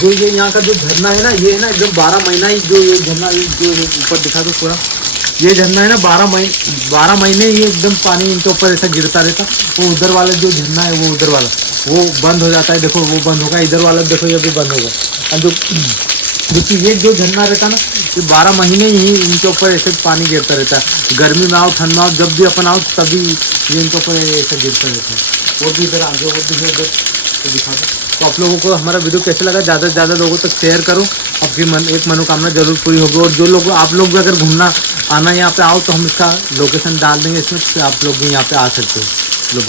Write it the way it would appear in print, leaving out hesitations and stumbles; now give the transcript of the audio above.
जो ये यहाँ का जो झरना है ना, ये है ना एकदम 12 महीना ही जो ये झरना जो ऊपर दिखा दो पूरा, ये झरना है ना 12 महीने ये एकदम पानी इनके ऊपर ऐसा गिरता रहता। वो उधर वाला जो झरना है वो उधर वाला वो बंद हो जाता है, देखो वो बंद होगा, इधर वाला देखो ये भी बंद होगा। और जो ये जो झरना रहता है ना, ये 12 महीने ही इनके ऊपर ऐसे पानी गिरता रहता है। गर्मी में आओ ठंड में आओ, जब भी अपन आओ तभी ये इनके ऊपर ऐसे गिरता रहता है। वो भी इधर आगे, वो भी इधर तो दिखा दो। तो आप लोगों को हमारा वीडियो कैसे लगा, ज़्यादा से ज़्यादा लोगों तक शेयर करो, आपकी एक मनोकामना जरूर पूरी होगी। और जो लोग आप लोग भी अगर घूमना आना यहाँ पे आओ तो हम इसका लोकेशन डाल देंगे इसमें, तो आप लोग भी यहाँ पे आ सकते हो। चलो।